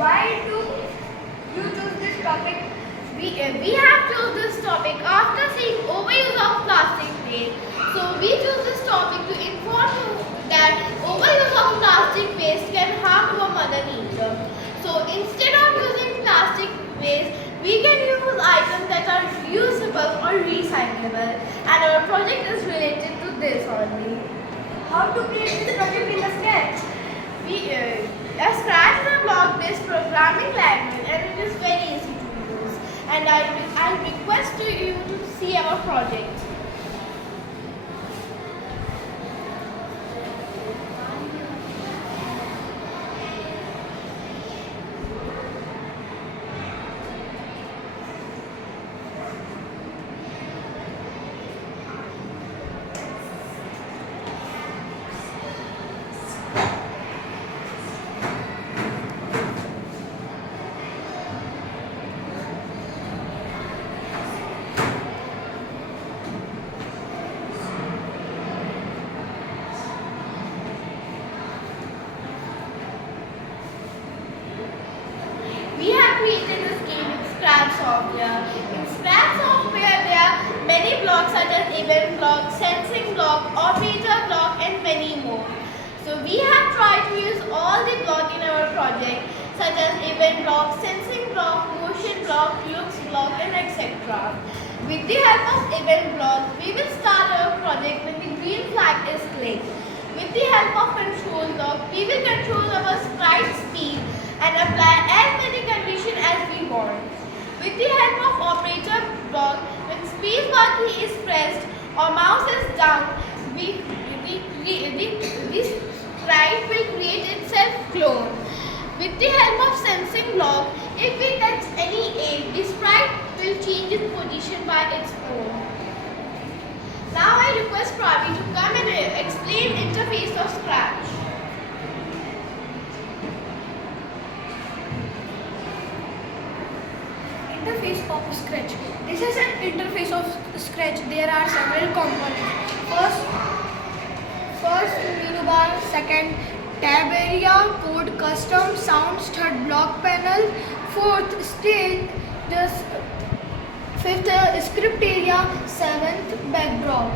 Why do you choose this topic? We have choose this topic after seeing overuse of plastic waste. So we choose this topic to inform you that overuse of plastic waste can harm our mother nature. So instead of using plastic waste, we can use items that are reusable or recyclable, and our project is related to this only. How to create this project in the sketch? Scratch is a block-based programming language, and it is very easy to use. And I request you to see our project. We have created this game in Scratch software. In Scratch software, there are many blocks such as event block, sensing block, operator block, and many more. So we have tried to use all the blocks in our project, such as event block, sensing block, motion block, looks block, and etc. With the help of event block, we will start our project when the green flag is clicked. With the help of control block, we will control our sprite speed and apply as many conditions as we want. With the help of operator block, when spacebar key is pressed or mouse is down, the sprite will create itself clone. With the help of sensing block, if we touch any aid, the sprite will change its position by its own. Now I request Pravi to come and explain interface of Scratch. Interface of Scratch. This is an interface of Scratch. There are several components. First menu bar, second tab area, code custom, sounds, third block panel, fourth stage, fifth script area, seventh backdrop.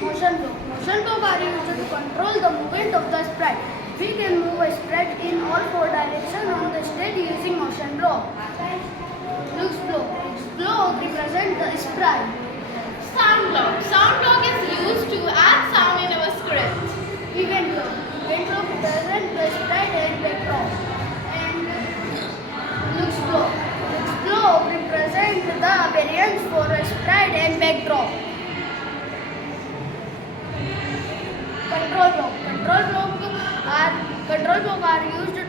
Motion block. Motion block are used to control the movement of the sprite. We can move a sprite in all four directions on the stage using motion block. Looks block. Looks block represent the sprite. Sound block. Sound block is used to add sound in our script. Event block. Event block represent the sprite and backdrop. And looks block. Looks block represent the variance for a sprite and backdrop. Control block are used to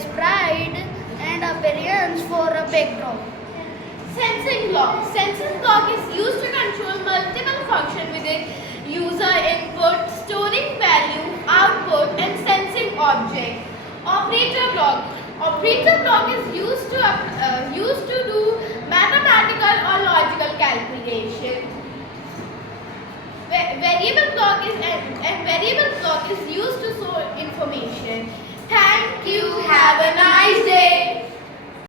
sprite and a variance for a backdrop. Sensing block. Sensing block is used to control multiple functions within user input, storing value, output, and sensing object. Operator block. Operator block is used to do mathematical or logical